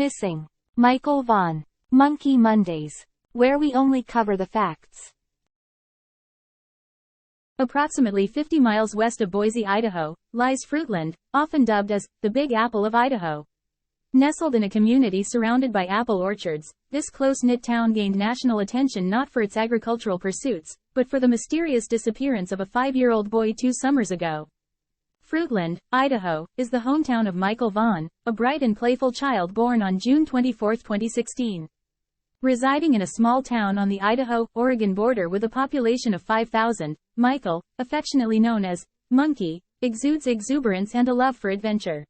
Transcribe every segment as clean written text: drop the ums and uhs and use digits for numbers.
Missing. Michael Vaughn. Monkey Mondays, where we only cover the facts. Approximately 50 miles west of Boise, Idaho, lies Fruitland, often dubbed as the Big Apple of Idaho. Nestled in a community surrounded by apple orchards, this close-knit town gained national attention not for its agricultural pursuits, but for the mysterious disappearance of a 5-year-old boy 2 summers ago. Fruitland, Idaho, is the hometown of Michael Vaughn, a bright and playful child born on June 24, 2016. Residing in a small town on the Idaho-Oregon border with a population of 5,000, Michael, affectionately known as Monkey, exudes exuberance and a love for adventure.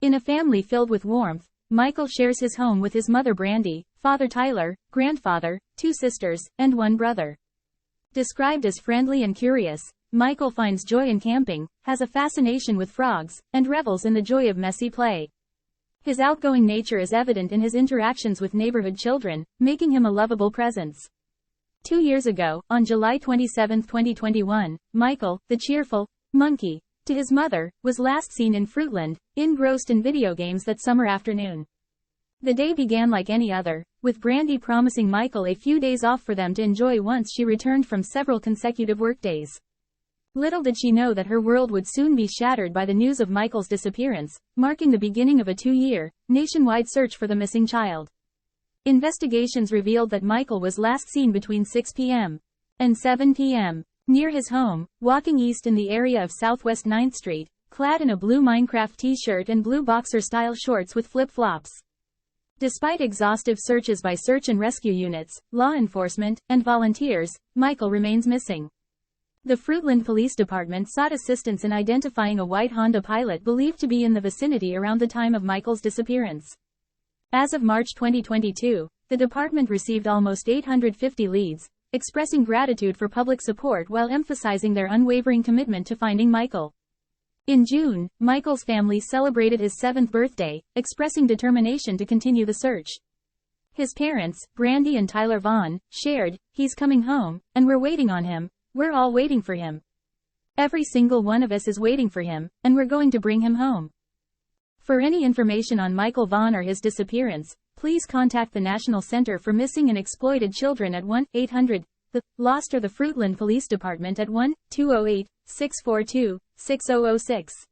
In a family filled with warmth, Michael shares his home with his mother Brandy, father Tyler, grandfather, 2 sisters, and 1 brother. Described as friendly and curious, Michael finds joy in camping, has a fascination with frogs, and revels in the joy of messy play. His outgoing nature is evident in his interactions with neighborhood children, making him a lovable presence. 2 years ago, on July 27, 2021, Michael, the cheerful monkey, to his mother, was last seen in Fruitland, engrossed in video games that summer afternoon. The day began like any other, with Brandy promising Michael a few days off for them to enjoy once she returned from several consecutive workdays. Little did she know that her world would soon be shattered by the news of Michael's disappearance, marking the beginning of a 2-year, nationwide search for the missing child. Investigations revealed that Michael was last seen between 6 p.m. and 7 p.m. near his home, walking east in the area of Southwest 9th Street, clad in a blue Minecraft t-shirt and blue boxer-style shorts with flip-flops. Despite exhaustive searches by search and rescue units, law enforcement, and volunteers, Michael remains missing. The Fruitland Police Department sought assistance in identifying a white Honda Pilot believed to be in the vicinity around the time of Michael's disappearance. As of March 2022, the department received almost 850 leads, expressing gratitude for public support while emphasizing their unwavering commitment to finding Michael. In June, Michael's family celebrated his 7th birthday, expressing determination to continue the search. His parents, Brandy and Tyler Vaughn, shared, "He's coming home, and we're waiting on him. We're all waiting for him. Every single one of us is waiting for him, and we're going to bring him home." For any information on Michael Vaughn or his disappearance, please contact the National Center for Missing and Exploited Children at 1-800-THE-LOST or the Fruitland Police Department at 1-208-642-6006.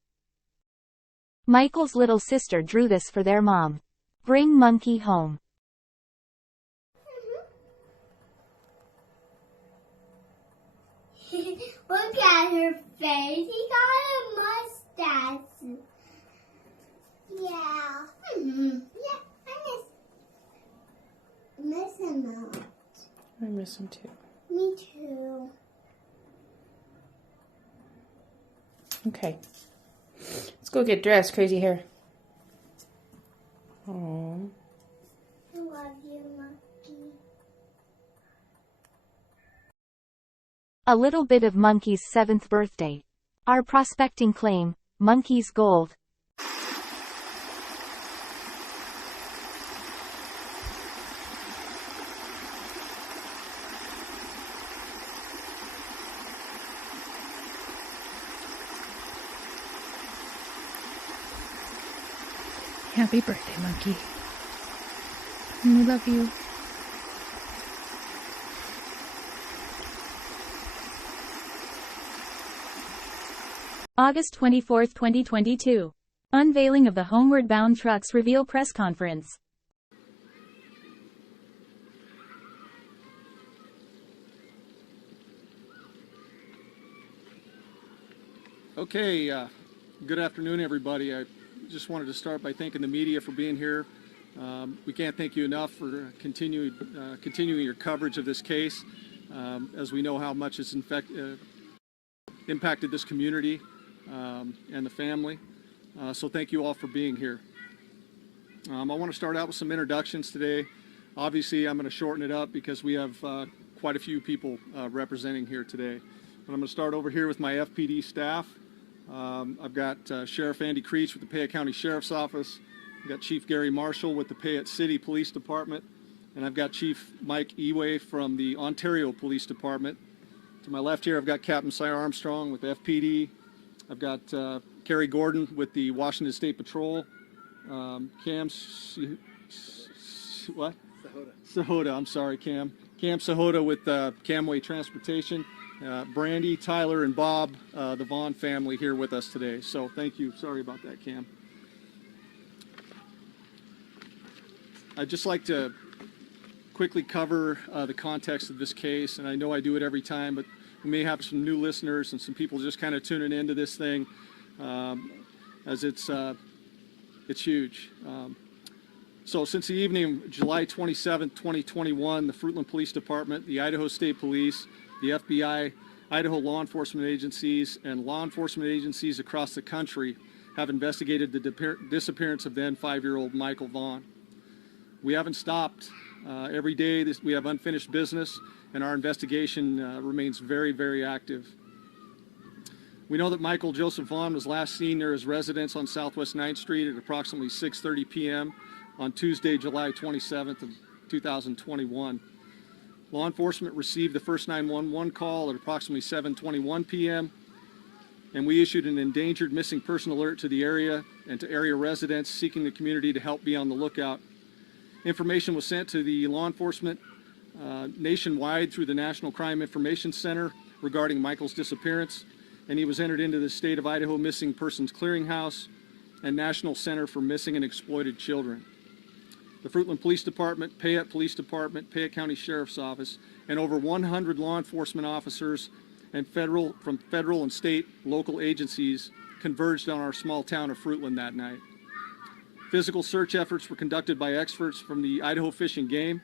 Michael's little sister drew this for their mom. Bring Monkey home. Look at her face. He got a mustache. Yeah. Yeah, I miss him a lot. I miss him too. Me too. Okay. Let's go get dressed, crazy hair. Aww. I love you, Monkey. A little bit of Monkey's 7th birthday. Our prospecting claim, Monkey's Gold. Happy birthday, Monkey. We love you. August 24, 2022. Unveiling of the Homeward Bound trucks reveal press conference. Okay, good afternoon, everybody. I just wanted to start by thanking the media for being here. We can't thank you enough for continuing your coverage of this case, as we know how much it's impacted this community and the family. So thank you all for being here. I want to start out with some introductions today. Obviously, I'm going to shorten it up because we have quite a few people representing here today. But I'm going to start over here with my FPD staff. I've got Sheriff Andy Creech with the Payette County Sheriff's Office. I've got Chief Gary Marshall with the Payette City Police Department. And I've got Chief Mike Eway from the Ontario Police Department. To my left here, I've got Captain Cy Armstrong with the FPD. I've got Kerry Gordon with the Washington State Patrol. Cam What? Sahota, I'm sorry, Cam. Cam Sahota with Camway Transportation. Brandy, Tyler, and Bob, the Vaughn family here with us today. So thank you. Sorry about that, Cam. I'd just like to quickly cover the context of this case, and I know I do it every time, but we may have some new listeners and some people just kind of tuning into this thing, as it's huge. So since the evening of July 27, 2021, the Fruitland Police Department, the Idaho State Police, the FBI, Idaho law enforcement agencies, and law enforcement agencies across the country have investigated the disappearance of then 5-year-old Michael Vaughn. We haven't stopped. Every day we have unfinished business, and our investigation remains very, very active. We know that Michael Joseph Vaughn was last seen near his residence on Southwest 9th Street at approximately 6:30 p.m. on Tuesday, July 27th of 2021. Law enforcement received the first 911 call at approximately 7:21 p.m. and we issued an endangered missing person alert to the area and to area residents seeking the community to help be on the lookout. Information was sent to the law enforcement nationwide through the National Crime Information Center regarding Michael's disappearance, and he was entered into the State of Idaho Missing Persons Clearinghouse and National Center for Missing and Exploited Children. The Fruitland Police Department, Payette Police Department, Payette County Sheriff's Office, and over 100 law enforcement officers and from federal and state local agencies converged on our small town of Fruitland that night. Physical search efforts were conducted by experts from the Idaho Fish and Game,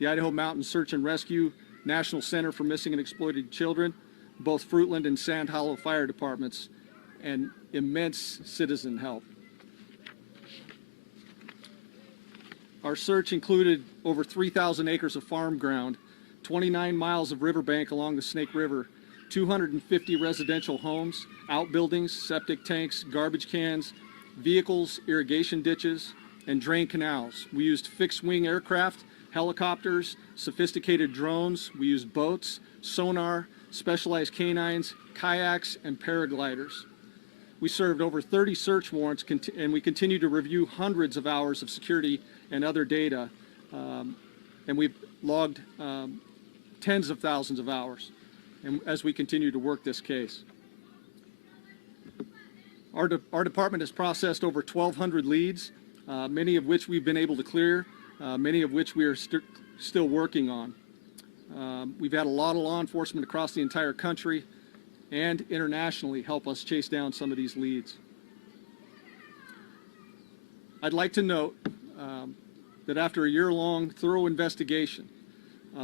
the Idaho Mountain Search and Rescue, National Center for Missing and Exploited Children, both Fruitland and Sand Hollow Fire Departments, and immense citizen help. Our search included over 3,000 acres of farm ground, 29 miles of riverbank along the Snake River, 250 residential homes, outbuildings, septic tanks, garbage cans, vehicles, irrigation ditches, and drain canals. We used fixed-wing aircraft, helicopters, sophisticated drones. We used boats, sonar, specialized canines, kayaks, and paragliders. We served over 30 search warrants, and we continue to review hundreds of hours of security and other data, and we've logged tens of thousands of hours as we continue to work this case. Our department has processed over 1,200 leads, many of which we've been able to clear, many of which we are still working on. We've had a lot of law enforcement across the entire country and internationally help us chase down some of these leads. I'd like to note that after a year-long thorough investigation,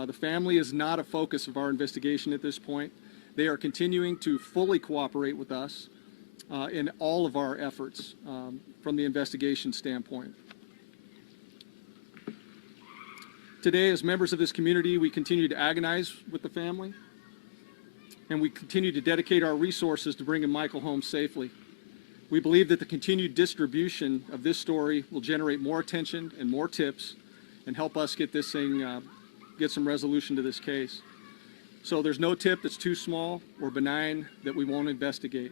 the family is not a focus of our investigation at this point. They are continuing to fully cooperate with us in all of our efforts from the investigation standpoint. Today, as members of this community, we continue to agonize with the family, and we continue to dedicate our resources to bringing Michael home safely. We believe that the continued distribution of this story will generate more attention and more tips and help us get this thing, get some resolution to this case. So there's no tip that's too small or benign that we won't investigate.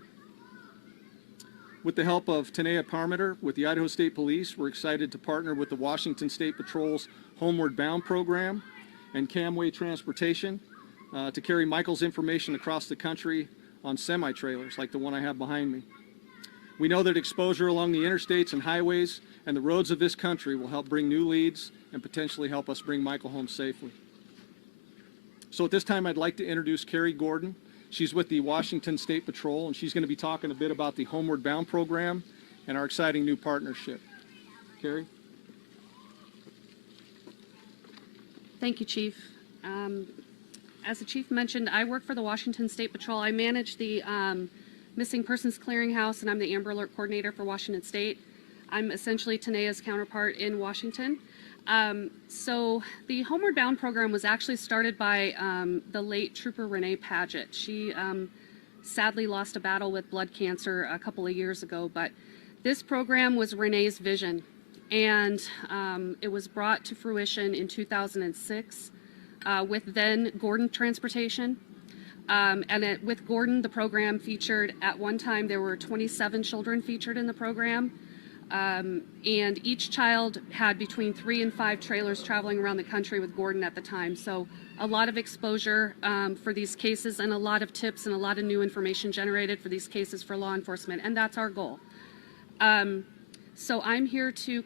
With the help of Tanea Parmenter with the Idaho State Police, we're excited to partner with the Washington State Patrol's Homeward Bound program and Camway Transportation to carry Michael's information across the country on semi-trailers like the one I have behind me. We know that exposure along the interstates and highways and the roads of this country will help bring new leads and potentially help us bring Michael home safely. So at this time, I'd like to introduce Carrie Gordon. She's with the Washington State Patrol, and she's going to be talking a bit about the Homeward Bound program and our exciting new partnership. Carrie? Thank you, Chief. As the Chief mentioned, I work for the Washington State Patrol. I manage the Missing Persons Clearinghouse, and I'm the Amber Alert Coordinator for Washington State. I'm essentially Tanea's counterpart in Washington. So the Homeward Bound program was actually started by the late Trooper Renee Paget. She sadly lost a battle with blood cancer a couple of years ago, but this program was Renee's vision, and it was brought to fruition in 2006 with then Gordon Transportation. With Gordon, the program featured, at one time there were 27 children featured in the program. And each child had between 3 and 5 trailers traveling around the country with Gordon at the time. So a lot of exposure for these cases, and a lot of tips and a lot of new information generated for these cases for law enforcement, and that's our goal. So I'm here to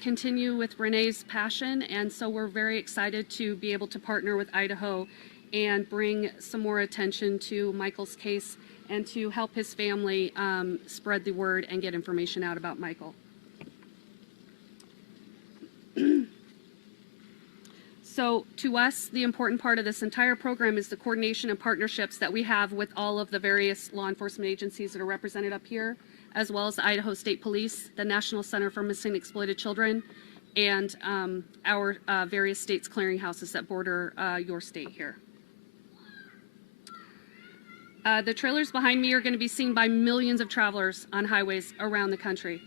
continue with Renee's passion, and so we're very excited to be able to partner with Idaho and bring some more attention to Michael's case and to help his family spread the word and get information out about Michael. So to us, the important part of this entire program is the coordination and partnerships that we have with all of the various law enforcement agencies that are represented up here, as well as the Idaho State Police, the National Center for Missing and Exploited Children, and our various states' clearinghouses that border your state here. The trailers behind me are going to be seen by millions of travelers on highways around the country.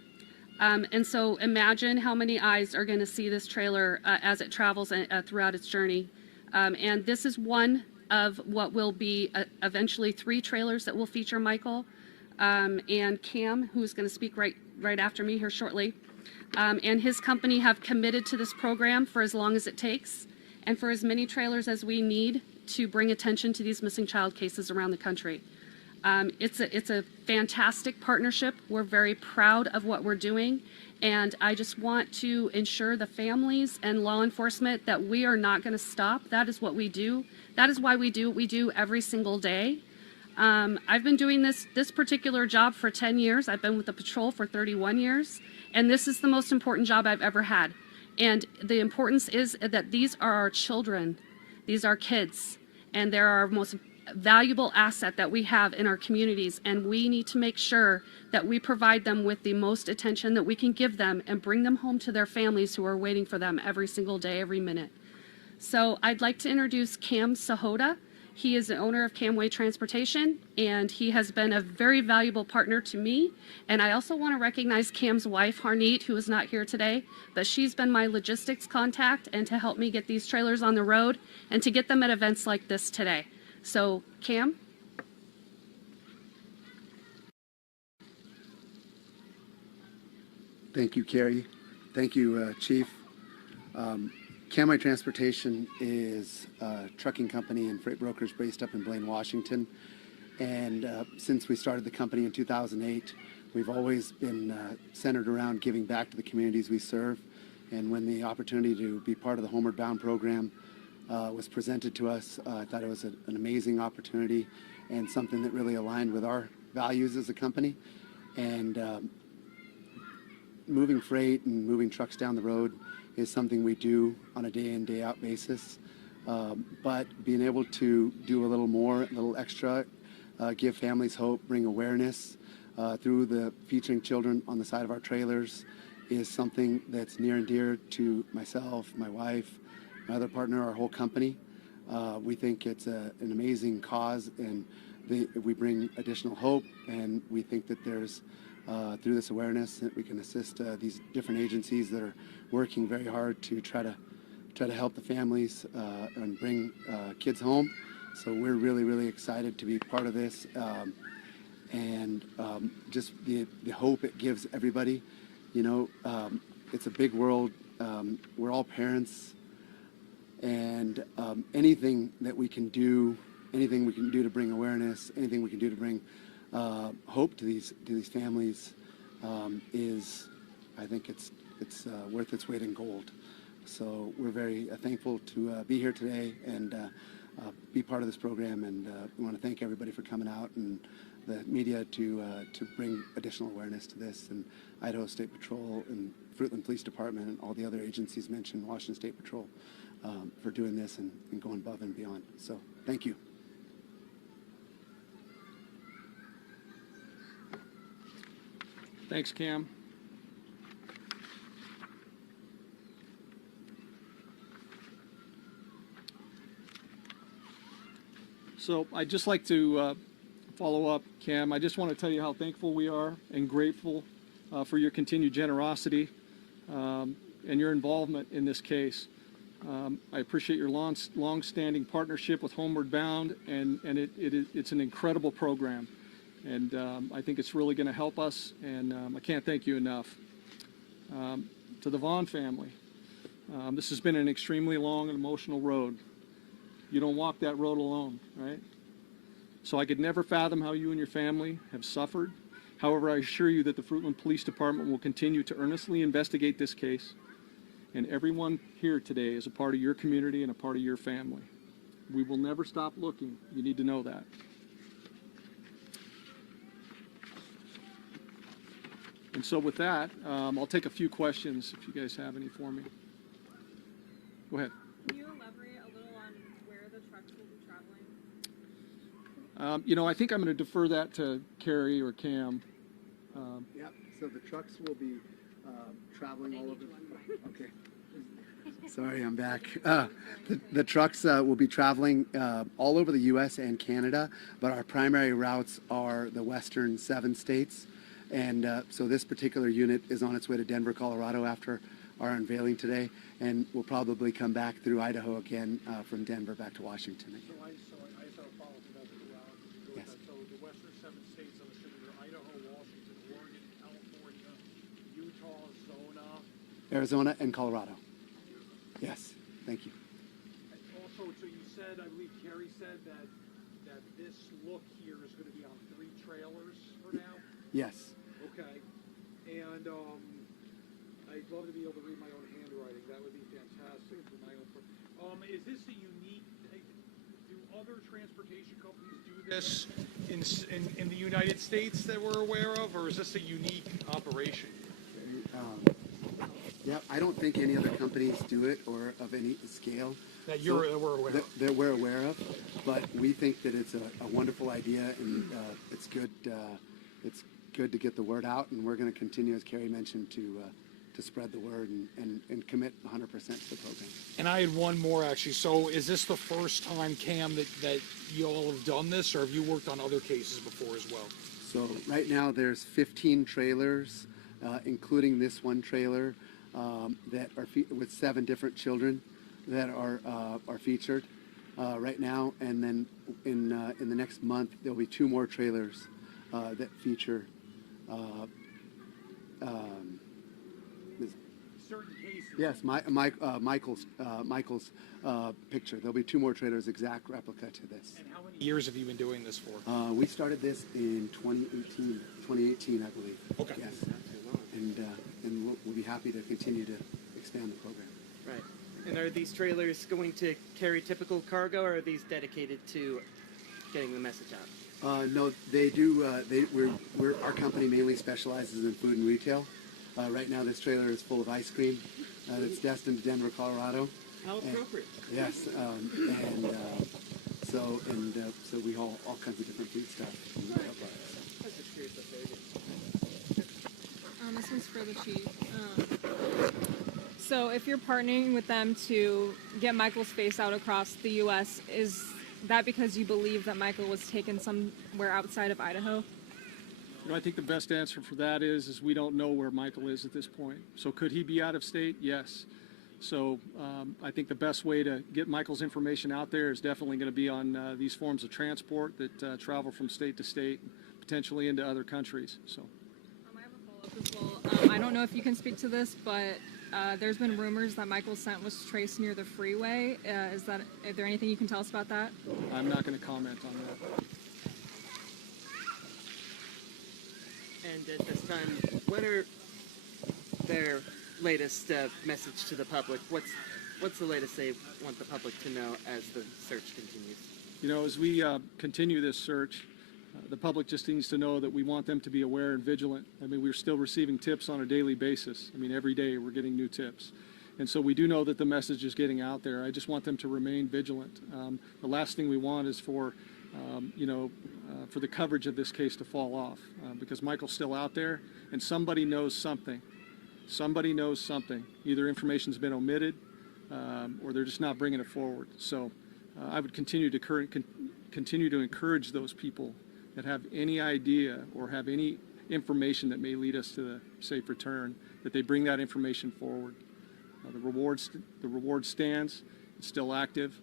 And so imagine how many eyes are going to see this trailer as it travels throughout its journey. And this is one of what will be eventually 3 trailers that will feature Michael and Cam, who's going to speak right after me here shortly. And his company have committed to this program for as long as it takes and for as many trailers as we need to bring attention to these missing child cases around the country. It's a fantastic partnership. We're very proud of what we're doing, and I just want to ensure the families and law enforcement that we are not going to stop. That is what we do. That is why we do what we do every single day. I've been doing this particular job for 10 years. I've been with the patrol for 31 years, and this is the most important job I've ever had. And the importance is that these are our children. These are kids, and they're our most valuable asset that we have in our communities, and we need to make sure that we provide them with the most attention that we can give them and bring them home to their families who are waiting for them every single day, every minute. So I'd like to introduce Cam Sahota. He is the owner of Camway Transportation, and he has been a very valuable partner to me. And I also want to recognize Cam's wife, Harneet, who is not here today, but she's been my logistics contact and to help me get these trailers on the road and to get them at events like this today. So, Cam? Thank you, Carrie. Thank you, Chief. Camway Transportation is a trucking company and freight brokers based up in Blaine, Washington. And since we started the company in 2008, we've always been centered around giving back to the communities we serve. And when the opportunity to be part of the Homeward Bound program was presented to us, I thought it was an amazing opportunity and something that really aligned with our values as a company. And moving freight and moving trucks down the road is something we do on a day in, day out basis. But being able to do a little more, a little extra, give families hope, bring awareness through the featuring children on the side of our trailers is something that's near and dear to myself, my wife, my other partner, our whole company. We think it's an amazing cause, and we bring additional hope, and we think that there's through this awareness that we can assist these different agencies that are working very hard to try to help the families and bring kids home. So we're really excited to be part of this, and just the hope it gives everybody. You know, it's a big world. We're all parents, and anything that we can do, anything we can do to bring awareness, anything we can do to bring hope to these families is, I think it's worth its weight in gold. So we're very thankful to be here today and be part of this program, and we want to thank everybody for coming out and the media to bring additional awareness to this, and Idaho State Patrol and Fruitland Police Department and all the other agencies mentioned, Washington State Patrol, for doing this and going above and beyond. So thank you. Thanks, Cam. So I'd just like to follow up, Cam. I just want to tell you how thankful we are and grateful for your continued generosity and your involvement in this case. I appreciate your long-standing partnership with Homeward Bound, and it's an incredible program. And I think it's really going to help us, and I can't thank you enough. To the Vaughn family, this has been an extremely long and emotional road. You don't walk that road alone, right? So I could never fathom how you and your family have suffered. However, I assure you that the Fruitland Police Department will continue to earnestly investigate this case, and everyone here today is a part of your community and a part of your family. We will never stop looking. You need to know that. And so with that, I'll take a few questions if you guys have any for me. Go ahead. Can you elaborate a little on where the trucks will be traveling? You know, I think I'm going to defer that to Carrie or Cam. Yep. So the trucks will be traveling all over. Okay. Sorry, I'm back. The trucks will be traveling all over the U.S. and Canada, but our primary routes are the western 7 states. And so this particular unit is on its way to Denver, Colorado after our unveiling today, and we'll probably come back through Idaho again from Denver back to Washington. So I just have a follow-up to that as well. Yes. So the western 7 states, I'm assuming are Idaho, Washington, Oregon, California, Utah, Arizona and Colorado. Yes, thank you. Also, so you said, I believe Carrie said that this look here is going to be on 3 trailers for now? Yes. Okay. And I'd love to be able to read my own handwriting. That would be fantastic for my own. Is this a unique? Do other transportation companies do this in the United States that we're aware of, or is this a unique operation? Yeah, I don't think any other companies do it or of any scale. That we're aware of. That we're aware of, but we think that it's a wonderful idea, and it's good. It's good to get the word out, and we're going to continue, as Carrie mentioned, to spread the word and commit 100% to the program. And I had one more, actually. So is this the first time, Cam, that you all have done this, or have you worked on other cases before as well? So right now there's 15 trailers, including this one trailer, that are with 7 different children that are featured right now, and then in the next month there'll be 2 more trailers that feature Certain cases. yes, Michael's picture. There'll be 2 more trailers, exact replica to this. And how many years have you been doing this for? We started this in 2018, I believe. Okay. Yes. And we'll be happy to continue to expand the program. Right. And are these trailers going to carry typical cargo, or are these dedicated to getting the message out? No, they do. Our company mainly specializes in food and retail. Right now, this trailer is full of ice cream. It's destined to Denver, Colorado. How appropriate. Yes, so we haul all kinds of different food stuff. I was just curious what they did. This one's for the chief. So if you're partnering with them to get Michael's face out across the U.S., is that because you believe that Michael was taken somewhere outside of Idaho? You know, I think the best answer for that is we don't know where Michael is at this point. So could he be out of state? Yes. So I think the best way to get Michael's information out there is definitely going to be on these forms of transport that travel from state to state, potentially into other countries. So. I have a follow-up as well. I don't know if you can speak to this, but there's been rumors that Michael's scent was traced near the freeway. Is there anything you can tell us about that? I'm not going to comment on that. And at this time, what are their latest message to the public? What's the latest they want the public to know as the search continues? You know, as we continue this search, the public just needs to know that we want them to be aware and vigilant. I mean, we're still receiving tips on a daily basis. I mean, every day we're getting new tips. And so we do know that the message is getting out there. I just want them to remain vigilant. The last thing we want is for the coverage of this case to fall off, because Michael's still out there, and somebody knows something. Somebody knows something. Either information's been omitted, or they're just not bringing it forward. So I would continue to encourage those people that have any idea or have any information that may lead us to the safe return, that they bring that information forward. The reward stands. It's still active.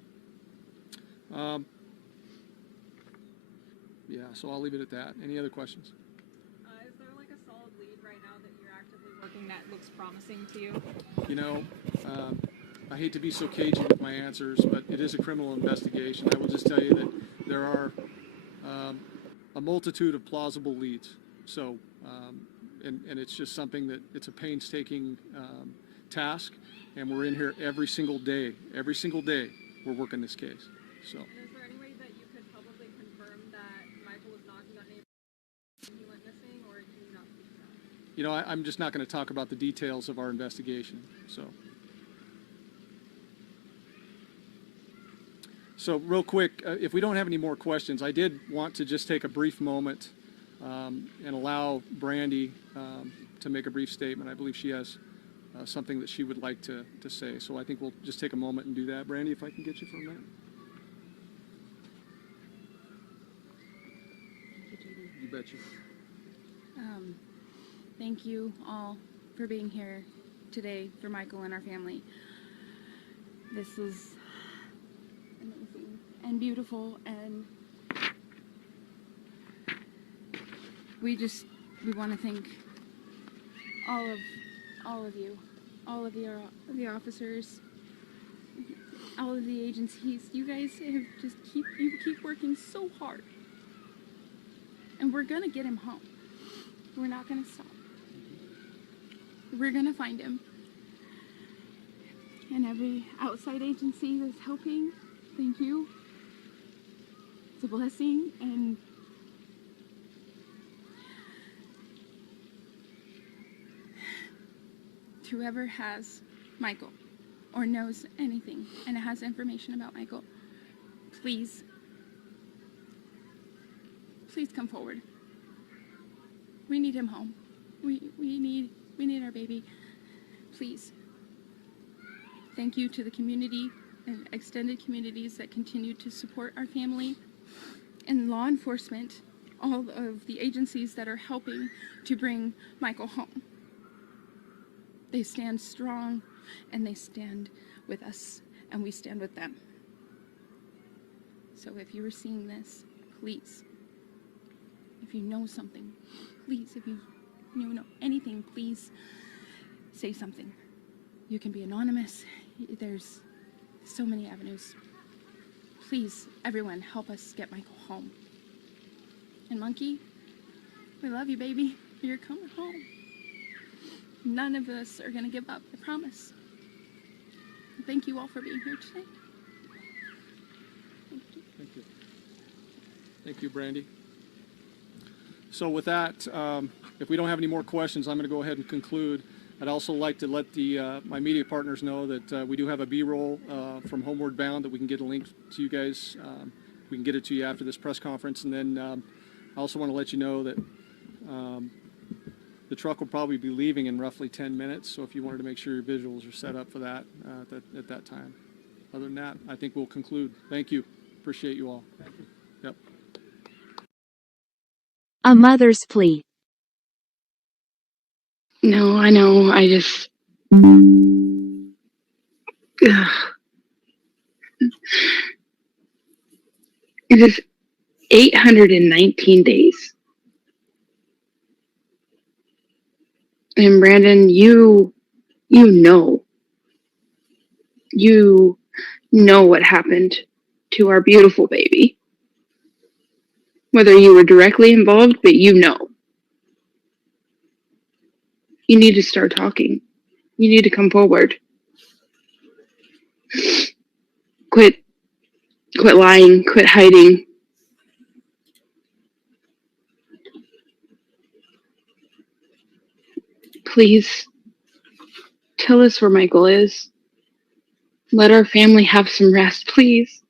Yeah, so I'll leave it at that. Any other questions? Is there like a solid lead right now that you're actively working that looks promising to you? You know, I hate to be so cagey with my answers, but it is a criminal investigation. I will just tell you that there are a multitude of plausible leads. So, and it's just something that it's a painstaking task, and we're in here every single day. Every single day, we're working this case. So. And is there any way that you could publicly confirm that Michael was knocking on neighbors when he went missing, or do you not speak to that? You know, I'm just not going to talk about the details of our investigation. So real quick, if we don't have any more questions, I did want to just take a brief moment and allow Brandy to make a brief statement. I believe she has something that she would like to say. So I think we'll just take a moment and do that. Brandy, if I can get you for a minute. You betcha. Thank you all for being here today for Michael and our family. This is amazing and beautiful, and we want to thank all of you, all of the officers, all of the agencies. You guys have keep working so hard, and we're gonna get him home. We're not gonna stop. We're gonna find him. And every outside agency that's helping, thank you. It's a blessing, and whoever has Michael or knows anything and has information about Michael, please come forward. We need him home. We need our baby. Please. Thank you to the community and extended communities that continue to support our family, and law enforcement, all of the agencies that are helping to bring Michael home. They stand strong, and they stand with us, and we stand with them. So if you are seeing this, please, if you know something, please, if you know anything, please say something. You can be anonymous. There's so many avenues. Please, everyone, help us get Michael home. And Monkey, we love you, baby. You're coming home. None of us are going to give up, I promise. Thank you all for being here today. Thank you. Thank you. Thank you, Brandy. So with that, if we don't have any more questions, I'm going to go ahead and conclude. I'd also like to let my media partners know that we do have a B-roll from Homeward Bound that we can get a link to you guys. We can get it to you after this press conference. And then I also want to let you know that the truck will probably be leaving in roughly 10 minutes. So if you wanted to make sure your visuals are set up for that at that time. Other than that, I think we'll conclude. Thank you. Appreciate you all. Thank you. Yep. A mother's plea. No, I know. I just. Ugh. It is 819 days. And Brandon, you know what happened to our beautiful baby. Whether you were directly involved, but you know. You need to start talking. You need to come forward. Quit lying, quit hiding. Please tell us where Michael is. Let our family have some rest, please.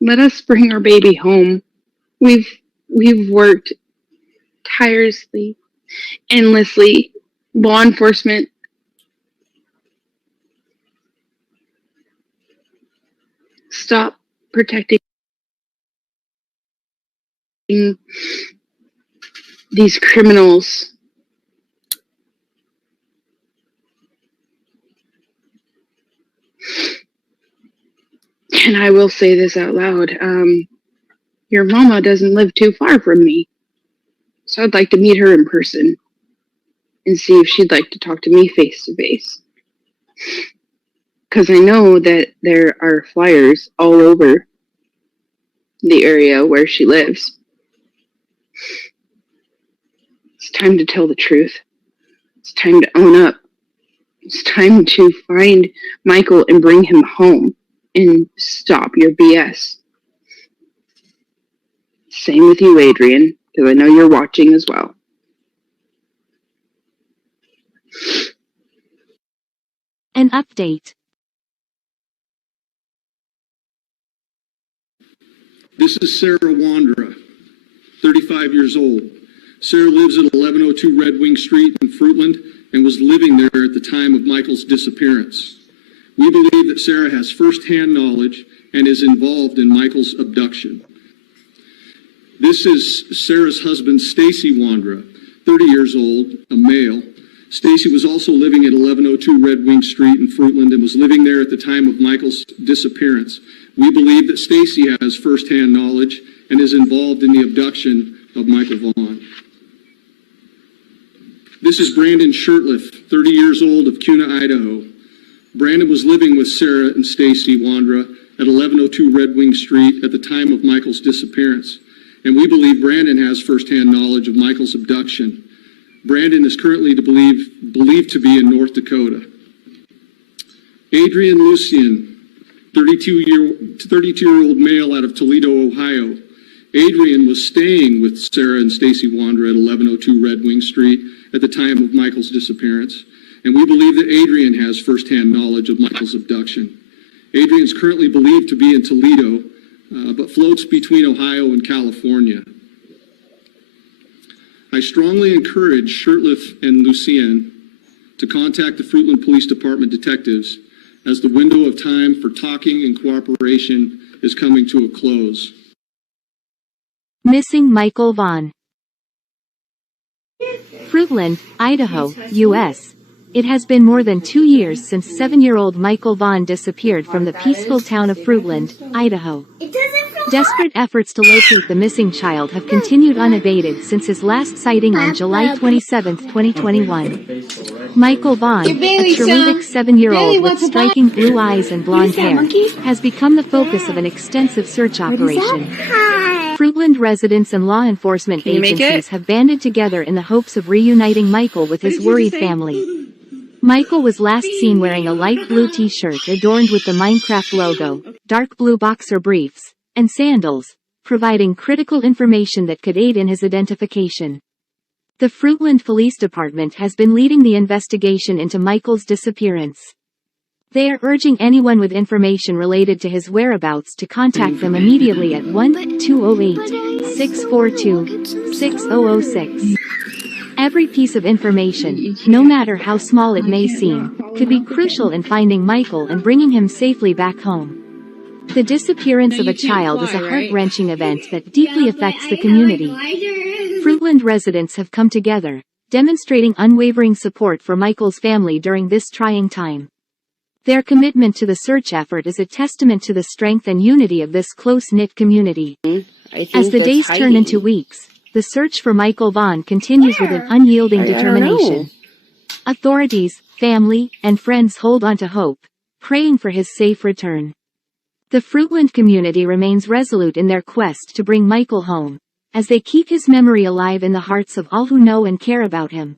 Let us bring our baby home. We've worked tirelessly, endlessly. Law enforcement, stop protecting these criminals. And I will say this out loud. Your mama doesn't live too far from me, so I'd like to meet her in person. and see if she'd like to talk to me face to face. Because I know that there are flyers all over the area where she lives. It's time to tell the truth. It's time to own up. It's time to find Michael and bring him home and stop your BS. Same with you, Adrian, because I know you're watching as well. An update. This is Sarah Wandra, 35 years old. Sarah lives at 1102 Red Wing Street in Fruitland and was living there at the time of Michael's disappearance. We believe that Sarah has firsthand knowledge and is involved in Michael's abduction. This is Sarah's husband, Stacy Wandra, 30 years old, a male. Stacy was also living at 1102 Red Wing Street in Fruitland and was living there at the time of Michael's disappearance. We believe that Stacy has firsthand knowledge and is involved in the abduction of Michael Vaughn. This is Brandon Shirtliff, 30 years old, of Kuna, Idaho. Brandon was living with Sarah and Stacy Wandra at 1102 Red Wing Street at the time of Michael's disappearance, and we believe Brandon has firsthand knowledge of Michael's abduction. Brandon is currently believed to be in North Dakota. Adrian Lucian, 32-year-old male out of Toledo, Ohio. Adrian was staying with Sarah and Stacy Wandra at 1102 Red Wing Street at the time of Michael's disappearance, and we believe that Adrian has firsthand knowledge of Michael's abduction. Adrian is currently believed to be in Toledo, but floats between Ohio and California. I strongly encourage Shirtliff and Lucien to contact the Fruitland Police Department detectives as the window of time for talking and cooperation is coming to a close. Missing Michael Vaughn. Fruitland, Idaho, U.S. It has been more than 2 years since 7-year-old Michael Vaughn disappeared from the peaceful town of Fruitland, Idaho. Desperate efforts to locate the missing child have continued unabated since his last sighting on July 27, 2021. Michael Vaughn, a terrific 7-year-old with striking blue eyes and blonde hair, has become the focus of an extensive search operation. Fruitland residents and law enforcement agencies have banded together in the hopes of reuniting Michael with his worried family. Michael was last seen wearing a light blue t-shirt adorned with the Minecraft logo, dark blue boxer briefs, and sandals, providing critical information that could aid in his identification. The Fruitland Police Department has been leading the investigation into Michael's disappearance. They are urging anyone with information related to his whereabouts to contact them immediately at 1-208-642-6006. Every piece of information, no matter how small it may seem, could be crucial in finding Michael and bringing him safely back home. The disappearance of a child is a heart-wrenching event that deeply affects the community. Fruitland residents have come together, demonstrating unwavering support for Michael's family during this trying time. Their commitment to the search effort is a testament to the strength and unity of this close-knit community. As the days turn into weeks, the search for Michael Vaughn continues with an unyielding determination. Authorities, family, and friends hold on to hope, praying for his safe return. The Fruitland community remains resolute in their quest to bring Michael home, as they keep his memory alive in the hearts of all who know and care about him.